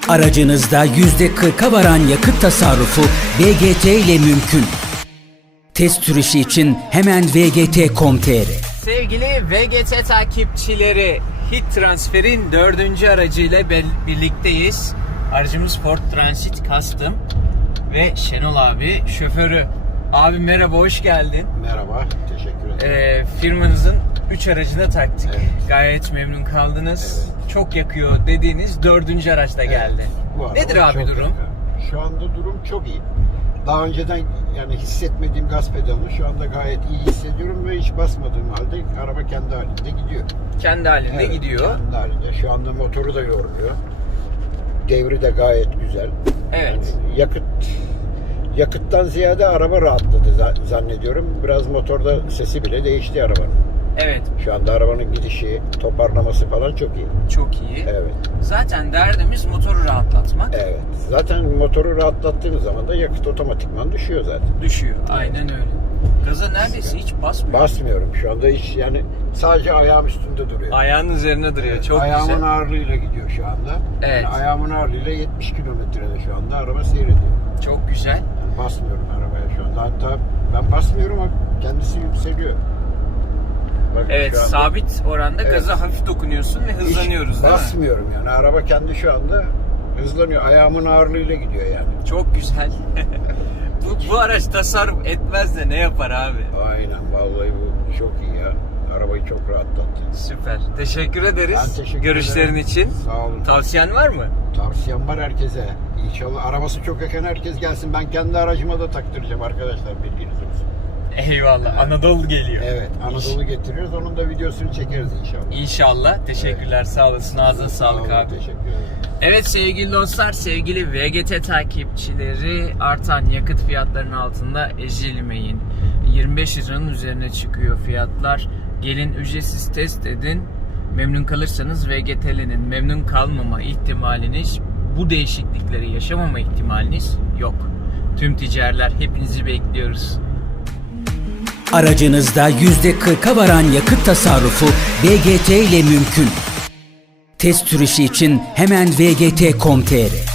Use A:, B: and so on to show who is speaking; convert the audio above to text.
A: Aracınızda %40'a varan yakıt tasarrufu VGT ile mümkün. Test sürüşü için hemen vgt.com.tr.
B: Sevgili VGT takipçileri, Hit Transfer'in 4. aracıyla birlikteyiz. Aracımız Ford Transit Custom ve Şenol abi şoförü. Abi merhaba, hoş geldin.
C: Merhaba, teşekkür ederim.
B: Firmanızın 3 aracına taktık.
C: Evet.
B: Gayet memnun kaldınız.
C: Evet.
B: Çok yakıyor dediğiniz 4. araçta geldi.
C: Bu araba
B: Nedir abi
C: çok
B: durum?
C: yakın. Şu anda durum çok iyi. Daha önceden yani hissetmediğim gaz pedalını şu anda gayet iyi hissediyorum ve hiç basmadığım halde araba kendi halinde gidiyor.
B: Kendi halinde
C: Evet,
B: gidiyor.
C: Kendi halinde. Şu anda motoru da yormuyor. Devri de gayet güzel.
B: Evet.
C: Yani yakıttan ziyade araba rahatladı zannediyorum. Biraz motorda sesi bile değişti arabanın.
B: Evet.
C: Şu anda arabanın gidişi, toparlaması falan çok iyi.
B: Çok iyi.
C: Evet.
B: Zaten derdimiz motoru rahatlatmak.
C: Evet. Zaten motoru rahatlattığınız zaman da yakıt otomatikman düşüyor zaten.
B: Düşüyor. Aynen öyle. Gaza neredeyse hiç basmıyor.
C: Basmıyorum şu anda hiç, yani sadece ayağım üstünde duruyor.
B: Ayağın üzerine duruyor. Çok
C: ayağımın
B: güzel.
C: ağırlığıyla gidiyor şu anda.
B: Evet.
C: Yani ayağımın ağırlığıyla 70 kilometrede şu anda araba seyrediyor.
B: Çok güzel.
C: Yani basmıyorum arabaya şu anda. Hatta ben basmıyorum ama kendisi yükseliyor. Bakın
B: Evet,
C: şu anda
B: sabit oranda
C: Evet.
B: gaza hafif dokunuyorsun ve hızlanıyoruz
C: hiç
B: değil mi?
C: basmıyorum yani. Araba kendi şu anda hızlanıyor. Ayağımın ağırlığıyla gidiyor yani.
B: Çok güzel. bu araç tasarruf etmez de ne yapar abi?
C: Aynen, vallahi bu çok iyi ya. Arabayı çok rahatlattı.
B: Süper. Teşekkür ederiz.
C: Ben teşekkür
B: Görüşlerin
C: ederim.
B: için.
C: Sağ olun.
B: Tavsiyen var mı?
C: Tavsiyem var herkese. İnşallah arabası çok yakın herkes gelsin. Ben kendi aracıma da taktıracağım arkadaşlar, bilginiz olsun.
B: Eyvallah.
C: Evet.
B: Anadolu geliyor.
C: Evet, Anadolu getiriyoruz. Onun da videosunu çekeriz inşallah.
B: İnşallah. Teşekkürler. Sağ olasın. Ağzına sağlık
C: Sağ olun,
B: abi.
C: teşekkür ederim.
B: Evet sevgili dostlar, sevgili VGT takipçileri, artan yakıt fiyatlarının altında ezilmeyin. 25 liranın üzerine çıkıyor fiyatlar. Gelin ücretsiz test edin. Memnun kalırsanız VGT'linin memnun kalmama ihtimaliniz, bu değişiklikleri yaşamama ihtimaliniz yok. Tüm ticariler, hepinizi bekliyoruz.
A: Aracınızda %40'a varan yakıt tasarrufu VGT ile mümkün. Test sürüşü için hemen vgt.com.tr.